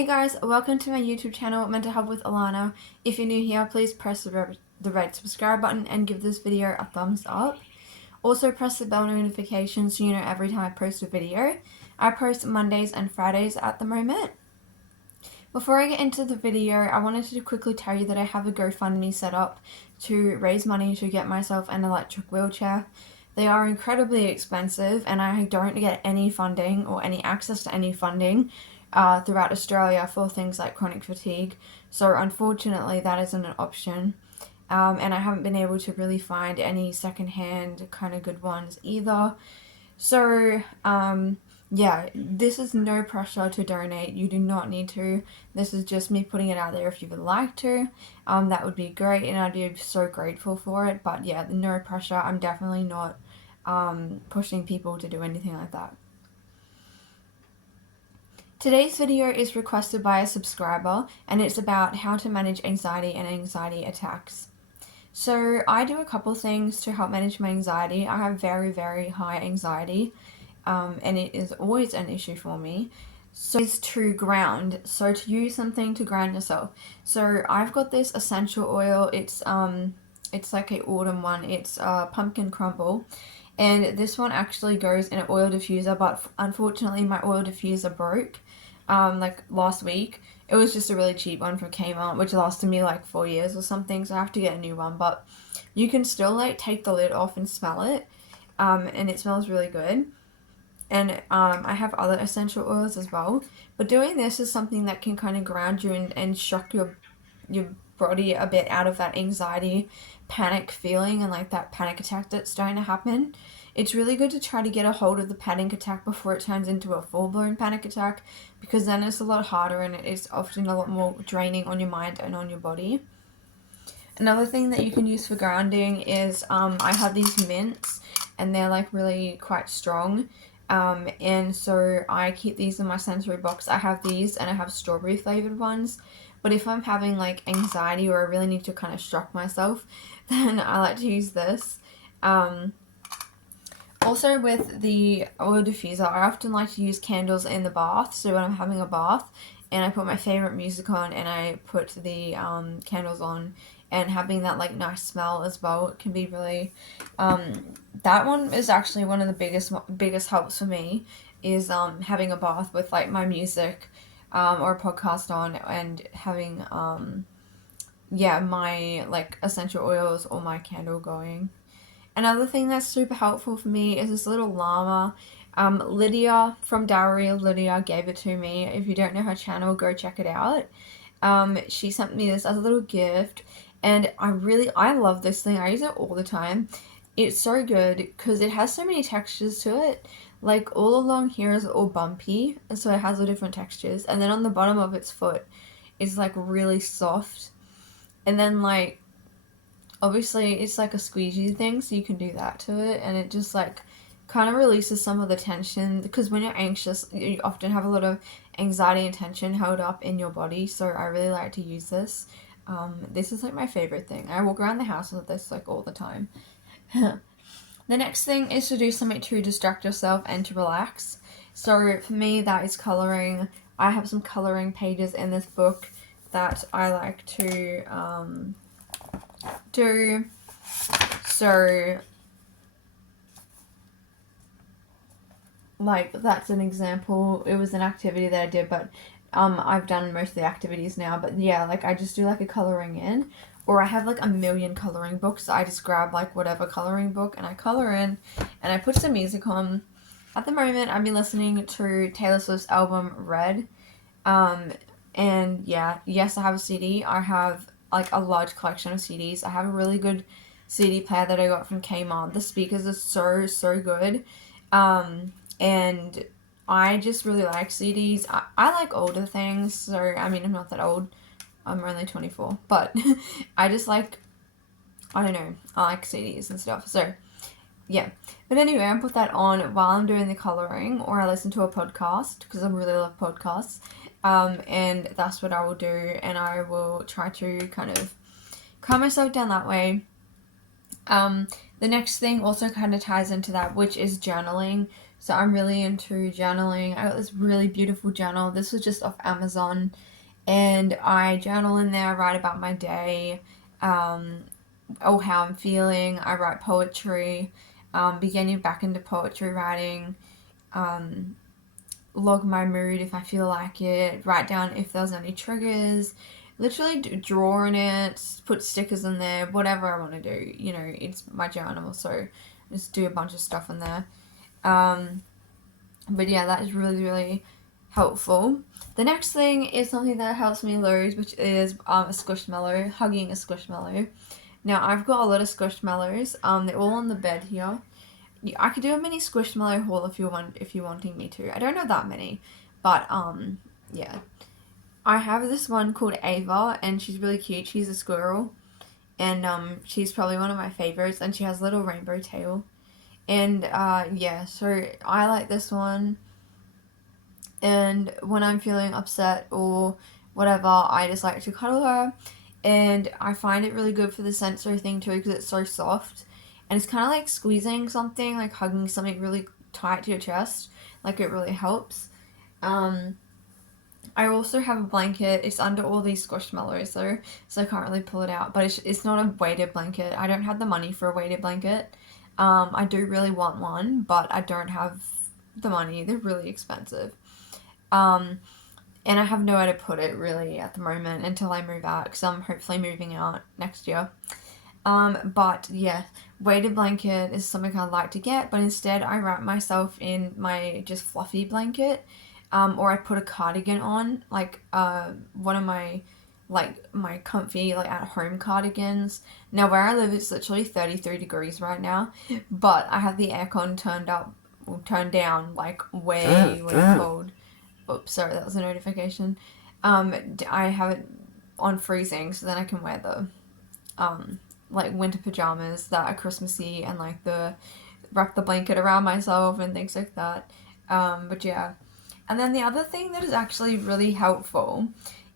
Hey guys, welcome to my YouTube channel, Mental Health with Alana. If you're new here, please press the red subscribe button and give this video a thumbs up. Also press the bell notification so you know every time I post a video. I post Mondays and Fridays at the moment. Before I get into the video, I wanted to quickly tell you that I have a GoFundMe set up to raise money to get myself an electric wheelchair. They are incredibly expensive and I don't get any funding or any access to any funding throughout Australia for things like chronic fatigue. So unfortunately that isn't an option. And I haven't been able to really find any secondhand kind of good ones either. So yeah, this is no pressure to donate. You do not need to. This is just me putting it out there if you would like to. That would be great and I'd be so grateful for it. But yeah, no pressure. I'm definitely not pushing people to do anything like that. Today's video is requested by a subscriber and it's about how to manage anxiety and anxiety attacks. So I do a couple things to help manage my anxiety. I have very, very high anxiety and it is always an issue for me. So is to ground, so to use something to ground yourself. So I've got this essential oil, it's like a autumn one, it's pumpkin crumble. And this one actually goes in an oil diffuser, but unfortunately my oil diffuser broke like last week. It was just a really cheap one from Kmart, which lasted me like 4 years or something, so I have to get a new one. But you can still like take the lid off and smell it, and it smells really good. And I have other essential oils as well. But doing this is something that can kind of ground you and shock your body a bit out of that anxiety, panic feeling and like that panic attack that's starting to happen. It's really good to try to get a hold of the panic attack before it turns into a full-blown panic attack, because then it's a lot harder and it's often a lot more draining on your mind and on your body. Another thing that you can use for grounding is I have these mints and they're like really quite strong. And so I keep these in my sensory box. I have these and I have strawberry flavored ones. But if I'm having like anxiety or I really need to kind of shock myself, then I like to use this. Also with the oil diffuser, I often like to use candles in the bath. So when I'm having a bath and I put my favorite music on and I put the candles on, and having that like nice smell as well, it can be really that one is actually one of the biggest helps for me, is having a bath with like my music or a podcast on and having yeah, my like essential oils or my candle going. Another thing that's super helpful for me is this little llama. Lydia from Diary of Lydia gave it to me. If you don't know her channel, go check it out. She sent me this as a little gift and I love this thing. I use it all the time. It's so good because it has so many textures to it. Like all along here is all bumpy, so it has all different textures, and then on the bottom of its foot is like really soft, and then like obviously it's like a squeegee thing, so you can do that to it and it just like kind of releases some of the tension, because when you're anxious you often have a lot of anxiety and tension held up in your body. So I really like to use this. This is like my favorite thing. I walk around the house with this like all the time. The next thing is to do something to distract yourself and to relax. So for me that is coloring. I have some coloring pages in this book that I like to do. So like that's an example. It was an activity that I did, but I've done most of the activities now. But yeah, like I just do like a coloring in, or I have like a million coloring books. So I just grab like whatever coloring book and I color in and I put some music on. At the moment I've been listening to Taylor Swift's album Red. And yeah, yes, I have a CD. I have like a large collection of CDs. I have a really good CD player that I got from Kmart. The speakers are so good. And I just really like CDs. I like older things, so I mean I'm not that old. I'm only 24, but I just like, I don't know, I like CDs and stuff. So yeah, but anyway, I put that on while I'm doing the coloring, or I listen to a podcast because I really love podcasts. And that's what I will do, and I will try to kind of calm myself down that way. The next thing also kind of ties into that, which is journaling. So I'm really into journaling. I got this really beautiful journal. This was just off Amazon, and I journal in there, write about my day, um, or how I'm feeling. I write poetry, beginning back into poetry writing, um, log my mood if I feel like it, write down if there's any triggers, literally draw in it, put stickers in there, whatever I want to do. You know, it's my journal, so just do a bunch of stuff in there. But yeah, that is really, really helpful. The next thing is something that helps me lose, which is a Squishmallow, hugging a Squishmallow. Now, I've got a lot of Squishmallows. They're all on the bed here. I could do a mini Squishmallow haul if you're wanting me to. I don't know that many, but yeah. I have this one called Ava, and she's really cute. She's a squirrel, and she's probably one of my favorites, and she has a little rainbow tail. And yeah, so I like this one. And when I'm feeling upset or whatever, I just like to cuddle her. And I find it really good for the sensory thing too, because it's so soft. And it's kind of like squeezing something, like hugging something really tight to your chest. Like it really helps. I also have a blanket. It's under all these Squishmallows though, so I can't really pull it out. But it's not a weighted blanket. I don't have the money for a weighted blanket. I do really want one, but I don't have the money. They're really expensive. Um, and I have nowhere to put it really at the moment until I move out, because I'm hopefully moving out next year. But yeah, weighted blanket is something I'd like to get, but instead I wrap myself in my just fluffy blanket, or I put a cardigan on, like one of my comfy like at home cardigans. Now where I live it's literally 33 degrees right now, but I have the aircon turned down like way cold. Oops, sorry, that was a notification. I have it on freezing, so then I can wear the like winter pajamas that are Christmassy, and like the wrap the blanket around myself and things like that. But yeah, and then the other thing that is actually really helpful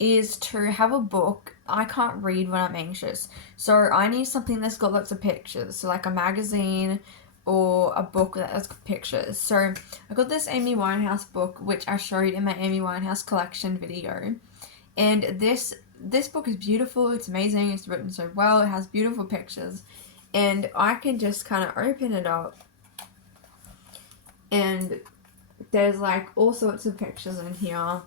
is to have a book. I can't read when I'm anxious, so I need something that's got lots of pictures. So like a magazine or a book that has pictures. So I got this Amy Winehouse book, which I showed in my Amy Winehouse collection video, and this book is beautiful. It's amazing. It's written so well. It has beautiful pictures, and I can just kind of open it up, and there's like all sorts of pictures in here.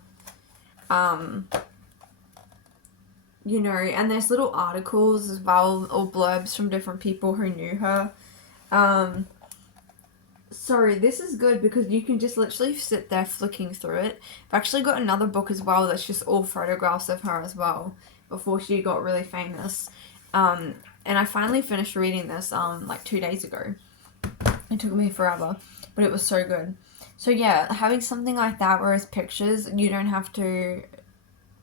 You know, and there's little articles as well, or blurbs from different people who knew her. So this is good because you can just literally sit there flicking through it. I've actually got another book as well that's just all photographs of her as well, before she got really famous. And I finally finished reading this like 2 days ago. It took me forever, but it was so good. So yeah, having something like that, whereas pictures, you don't have to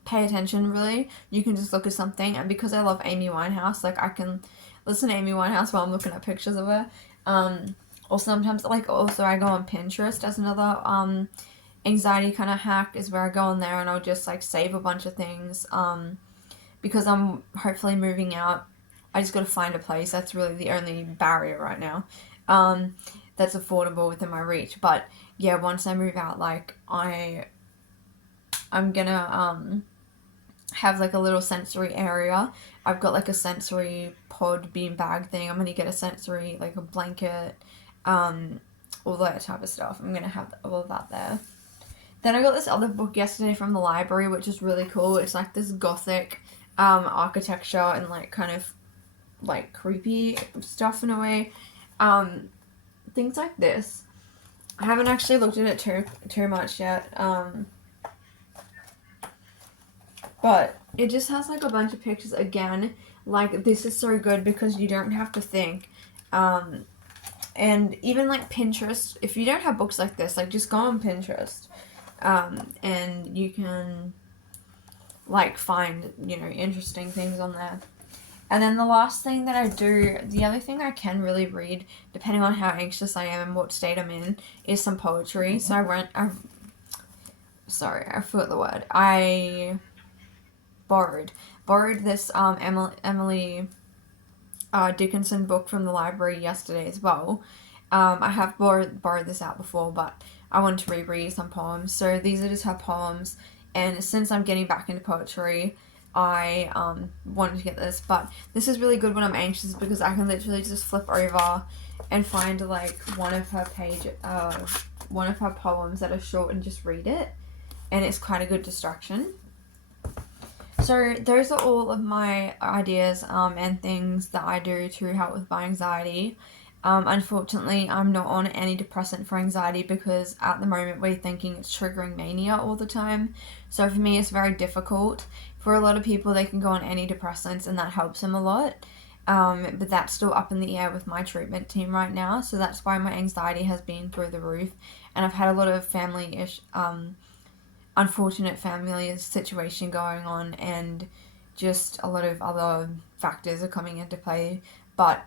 pay attention really. You can just look at something, and because I love Amy Winehouse, like I can listen to Amy Winehouse while I'm looking at pictures of her. Or sometimes, like, also I go on Pinterest as another anxiety kind of hack, is where I go on there and I'll just like save a bunch of things. Because I'm hopefully moving out, I just got to find a place. That's really the only barrier right now. That's affordable within my reach. But yeah, once I move out, like I'm gonna have like a little sensory area. I've got like a sensory pod beanbag thing. I'm gonna get a sensory like a blanket, all that type of stuff. I'm gonna have all of that there. Then I got this other book yesterday from the library, which is really cool. It's like this gothic architecture and like kind of like creepy stuff in a way. Things like this. I haven't actually looked at it too much yet. But it just has like a bunch of pictures again. Like this is so good because you don't have to think. And even like Pinterest, if you don't have books like this, like just go on Pinterest. And you can like find, you know, interesting things on there. And then the last thing that I do, the other thing I can really read, depending on how anxious I am and what state I'm in, is some poetry. So I forgot the word. I borrowed this Emily Dickinson book from the library yesterday as well. I have borrowed this out before, but I wanted to reread some poems. So these are just her poems, and since I'm getting back into poetry, I wanted to get this. But this is really good when I'm anxious because I can literally just flip over and find like one of her poems that are short and just read it, and it's quite a good distraction. So those are all of my ideas and things that I do to help with my anxiety. Unfortunately, I'm not on any depressant for anxiety because at the moment we're thinking it's triggering mania all the time. So for me, it's very difficult. For a lot of people, they can go on antidepressants and that helps them a lot. But that's still up in the air with my treatment team right now. So that's why my anxiety has been through the roof. And I've had a lot of unfortunate family situation going on, and just a lot of other factors are coming into play. But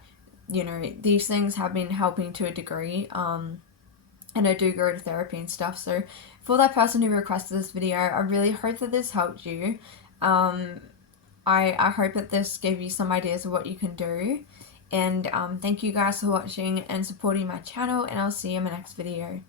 these things have been helping to a degree, and I do go to therapy and stuff. So for that person who requested this video, I really hope that this helped you. I hope that this gave you some ideas of what you can do. And thank you guys for watching and supporting my channel, and I'll see you in my next video.